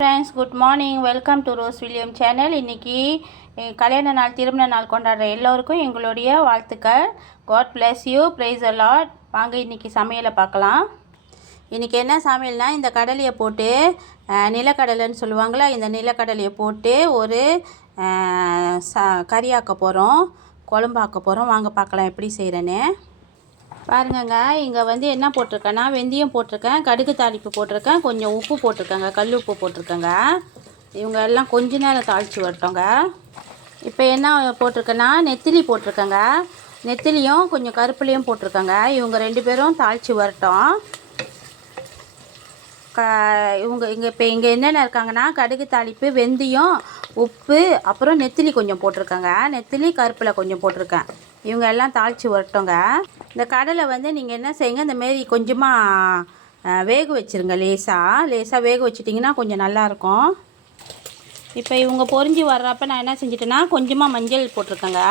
Friends, good morning. Welcome to Rose William channel. இன்றைக்கி கல்யாண நாள், திருமண நாள் கொண்டாடுற எல்லோருக்கும் எங்களுடைய வாழ்த்துக்கள். God bless you, praise a Lord. வாங்க இன்றைக்கி சமையலை பார்க்கலாம். இன்றைக்கி என்ன சமையல்னா, இந்த கடலையை போட்டு நிலக்கடலைன்னு சொல்லுவாங்களா, இந்த நிலக்கடலையை போட்டு ஒரு கறி ஆக்க போகிறோம், குழம்பு ஆக்க போகிறோம். வாங்க பார்க்கலாம் எப்படி செய்கிறேன்னு. பாருங்கங்க, இங்கே வந்து என்ன போட்டிருக்கேன்னா, வெந்தயம் போட்டிருக்கேன், கடுகு தாளிப்பு போட்டிருக்கேன், கொஞ்சம் உப்பு போட்டிருக்கேங்க, கல் உப்பு போட்டிருக்கேங்க. இவங்க எல்லாம் கொஞ்ச நேரம் தாளித்து வரட்டோங்க. இப்போ என்ன போட்டிருக்கேன்னா, நெத்திலி போட்டிருக்கேங்க. நெத்திலியும் கொஞ்சம் கருப்புலையும் போட்டிருக்கேங்க. இவங்க ரெண்டு பேரும் தாளித்து வரட்டும். இவங்க இங்கே என்னென்ன இருக்காங்கன்னா, கடுகு தாளிப்பு, வெந்தயம், உப்பு, அப்புறம் நெத்திலி கொஞ்சம் போட்டிருக்கேங்க. நெத்திலி கருப்பில் கொஞ்சம் போட்டிருக்கேன். இவங்க எல்லாம் தாளித்து வரட்டோங்க. இந்த கடலை வந்து நீங்கள் என்ன செய்யுங்க, இந்தமாரி கொஞ்சமாக வேக வச்சுருங்க. லேசாக வேக வச்சிட்டிங்கன்னா கொஞ்சம் நல்லாயிருக்கும். இப்போ இவங்க பொரிஞ்சு வர்றப்ப நான் என்ன செஞ்சிட்டேன்னா, கொஞ்சமாக மஞ்சள் போட்டிருக்கேங்க.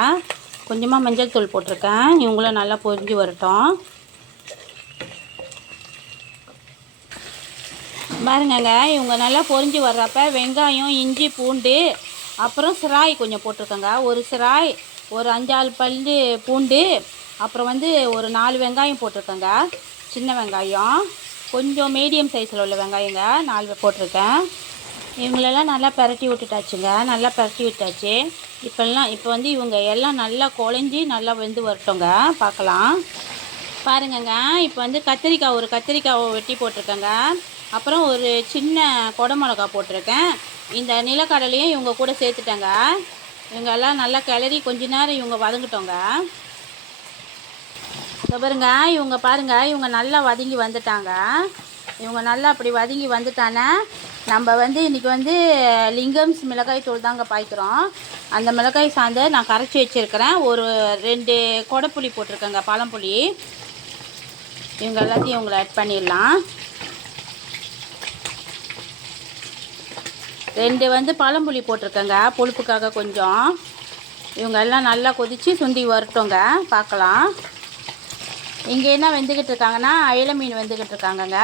கொஞ்சமாக மஞ்சள் தூள் போட்டிருக்கேன். இவங்களும் நல்லா பொரிஞ்சு வரட்டும். பாருங்கங்க, இவங்க நல்லா பொரிஞ்சு வர்றப்ப வெங்காயம், இஞ்சி, பூண்டு, அப்புறம் சிராய் கொஞ்சம் போட்டிருக்கேங்க. ஒரு சிராய், ஒரு 5-6 பல் பூண்டு, அப்புறம் வந்து ஒரு 4 வெங்காயம் போட்டிருக்கேங்க. சின்ன வெங்காயம், கொஞ்சம் மீடியம் சைஸில் உள்ள வெங்காயங்க 4 போட்டிருக்கேன். இவங்களெல்லாம் நல்லா பரட்டி விட்டுட்டாச்சுங்க. நல்லா பரட்டி விட்டாச்சு. இப்போ வந்து இவங்க எல்லாம் நல்லா குழஞ்சி நல்லா வெந்து வரட்டோங்க. பார்க்கலாம். பாருங்கங்க, இப்போ வந்து ஒரு கத்திரிக்காவை வெட்டி போட்டிருக்கேங்க. அப்புறம் ஒரு சின்ன கொடை மிளகா போட்டிருக்கேன். இந்த நிலக்கடலையும் இவங்க கூட சேர்த்துட்டேங்க. இவங்க எல்லாம் நல்லா கிளறி கொஞ்ச நேரம் இவங்க வதங்கிட்டோங்க. இப்போ பாருங்க, இவங்க நல்லா வதங்கி வந்துட்டாங்க. இவங்க நல்லா அப்படி வதங்கி வந்துட்டானே, நம்ம வந்து இன்றைக்கி வந்து லிங்கம்ஸ் மிளகாய் தூள் தாங்க பாய்க்கிறோம். அந்த மிளகாய் சாந்தை நான் கரைச்சி வச்சுருக்கிறேன். ஒரு 2 கொடைப்புளி போட்டிருக்கேங்க, பழம்புளி. இவங்க எல்லாத்தையும் இவங்களை ஆட் பண்ணிடலாம். 2 வந்து பழம்புளி போட்டிருக்கேங்க, புளிப்புக்காக கொஞ்சம். இவங்க எல்லாம் நல்லா கொதித்து சுண்டி வரட்டோங்க. பார்க்கலாம். இங்கே என்ன வெந்துக்கிட்டு இருக்காங்கன்னா, அயில மீன் வெந்துக்கிட்டு இருக்காங்கங்க.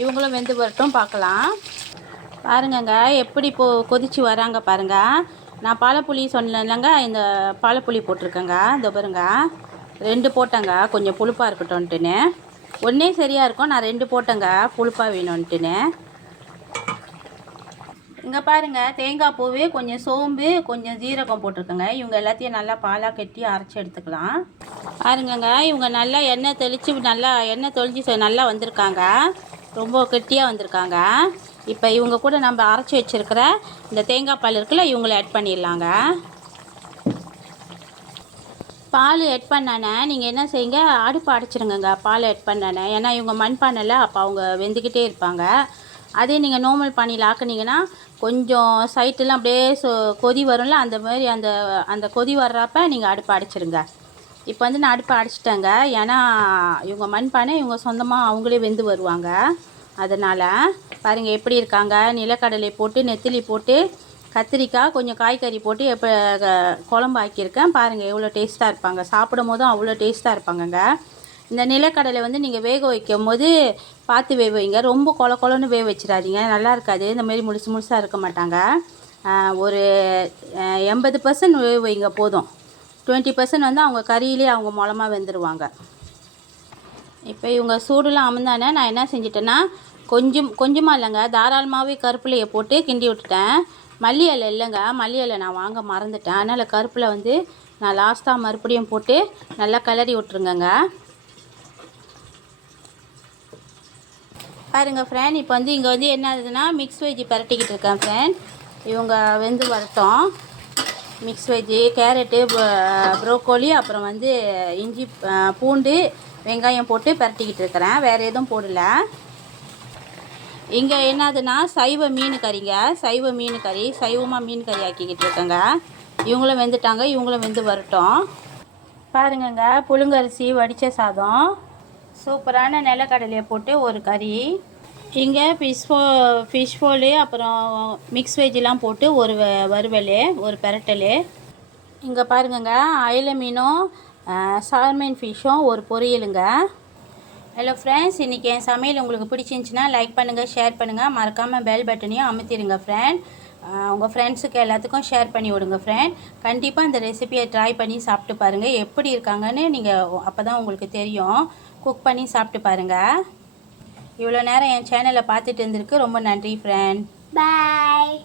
இவங்களும் வெந்து வரட்டும், பார்க்கலாம். பாருங்கங்க, எப்படி கொதித்து வராங்க பாருங்கள். நான் பழப்புளி சொன்னேன்லங்க, இந்த பழப்புளி போட்டிருக்கேங்க. இந்த பாருங்க, 2 போட்டேங்க, கொஞ்சம் புளிப்பாக இருக்கட்டும்ன்ட்டுன்னு. ஒன்றே சரியாக இருக்கும், நான் 2 போட்டேங்க, புளிப்பாக வேணும்ன்ட்டுன்னு. இங்கே பாருங்கள், தேங்காய் பூவு, கொஞ்சம் சோம்பு, கொஞ்சம் ஜீரகம் போட்டிருக்கேங்க. இவங்க எல்லாத்தையும் நல்லா பாலாக கட்டி அரைச்சி எடுத்துக்கலாம். பாருங்கங்க, இவங்க நல்லா எண்ணெய் தெளித்து எண்ணெய் தொளிச்சு நல்லா வந்திருக்காங்க. ரொம்ப கெட்டியாக வந்திருக்காங்க. இப்போ இவங்க கூட நம்ம அரைச்சி வச்சுருக்கிற இந்த தேங்காய் பால் இருக்குல்ல, இவங்களை ஆட் பண்ணிடலாங்க. பால் ஆட் பண்ணானே நீங்கள் என்ன செய்யுங்க, அடுப்பு அடைச்சிருங்க. பால் ஆட் பண்ணானே, ஏன்னா இவங்க மண்பானையில் அப்போ அவங்க வெந்துக்கிட்டே இருப்பாங்க. அதே நீங்கள் நார்மல் பானையில் ஆக்குனீங்கன்னா கொஞ்சம் சைட்டெல்லாம் அப்படியே கொதி வரும்ல, அந்த மாதிரி அந்த கொதி வர்றப்ப நீங்கள் அடுப்பை அடைச்சிருங்க. இப்போ வந்து நான் அடுப்பை அடைச்சிட்டேங்க, ஏன்னா இவங்க மண்பானை, இவங்க சொந்தமாக அவங்களே வெந்து வருவாங்க. அதனால் பாருங்கள் எப்படி இருக்காங்க. நிலக்கடலை போட்டு, நெத்திலி போட்டு, கத்திரிக்காய், கொஞ்சம் காய்கறி போட்டு எப்போ குழம்பு ஆக்கியிருக்கேன். பாருங்கள் எவ்வளோ டேஸ்ட்டாக இருப்பாங்க. சாப்பிடும் போதும் அவ்வளோ டேஸ்ட்டாக இருப்பாங்கங்க. இந்த நிலக்கடலை வந்து நீங்கள் வேக வைக்கும் போது பார்த்து வேக வைங்க. ரொம்ப கொலன்னு வேக வச்சிடாதீங்க, நல்லா இருக்காது. இந்தமாரி முழுசாக இருக்க மாட்டாங்க. ஒரு 80% வேக வைங்க போதும். 20% வந்து அவங்க கறியிலே அவங்க மூலமாக வெந்துடுவாங்க. இப்போ இவங்க சூடுலாம் அமர்ந்தானே, நான் என்ன செஞ்சிட்டேன்னா, கொஞ்சமாக இல்லைங்க, தாராளமாகவே கருப்பிலையை போட்டு கிண்டி விட்டுட்டேன். மல்லி இலை இல்லைங்க, மல்லி இலை நான் வாங்க மறந்துட்டேன். அதனால் கருப்பில் வந்து நான் லாஸ்ட்டாக மறுபடியும் போட்டு நல்லா கிளறி விட்ருங்கங்க. பாருங்கள் ஃப்ரெண்ட், இப்போ வந்து இங்கே வந்து என்ன ஆகுதுன்னா, மிக்ஸ் வெஜ்ஜி பரட்டிக்கிட்டு இருக்கேன் ஃப்ரெண்ட். இவங்க வெந்து வரட்டும். மிக்ஸ் வெஜ்ஜி, கேரட்டு, ப்ரோக்கோலி, அப்புறம் வந்து இஞ்சி, பூண்டு, வெங்காயம் போட்டு பரட்டிக்கிட்டு இருக்கிறேன். வேறு எதுவும் போடல. இங்கே என்னதுன்னா, சைவ மீன் கறிங்க, சைவமாக மீன் கறி ஆக்கிக்கிட்டு இருக்கேங்க. இவங்களும் வெந்துட்டாங்க, இவங்களும் வெந்து வரட்டும். பாருங்கங்க, புழுங்கரிசி, வடித்த சாதம், சூப்பரான நிலக்கடலையை போட்டு ஒரு கறி. இங்கே ஃபிஷ் ஃபோலு, அப்புறம் மிக்ஸ் வெஜ்ஜெலாம் போட்டு ஒரு வறுவல், ஒரு பெரட்டல். இங்கே பாருங்கங்க, அயில மீனும் சால்மன் ஃபிஷ்ஷும் ஒரு பொரியலுங்க. ஹலோ ஃப்ரெண்ட்ஸ், இன்றைக்கி என் சமையல் உங்களுக்கு பிடிச்சிருந்துச்சின்னா லைக் பண்ணுங்கள், ஷேர் பண்ணுங்கள், மறக்காமல் பெல் பட்டனையும் அமுத்திடுங்க ஃப்ரெண்ட். உங்கள் ஃப்ரெண்ட்ஸுக்கு எல்லாத்துக்கும் ஷேர் பண்ணி விடுங்க ஃப்ரெண்ட். கண்டிப்பாக இந்த ரெசிபியை ட்ரை பண்ணி சாப்பிட்டு பாருங்கள். எப்படி இருக்காங்கன்னு நீங்கள் அப்போ தான் உங்களுக்கு தெரியும். குக் பண்ணி சாப்பிட்டு பாருங்கள். இவ்வளோ நேரம் என் சேனலை பார்த்துட்டு இருந்திருக்கு ரொம்ப நன்றி ஃப்ரெண்ட். பாய்.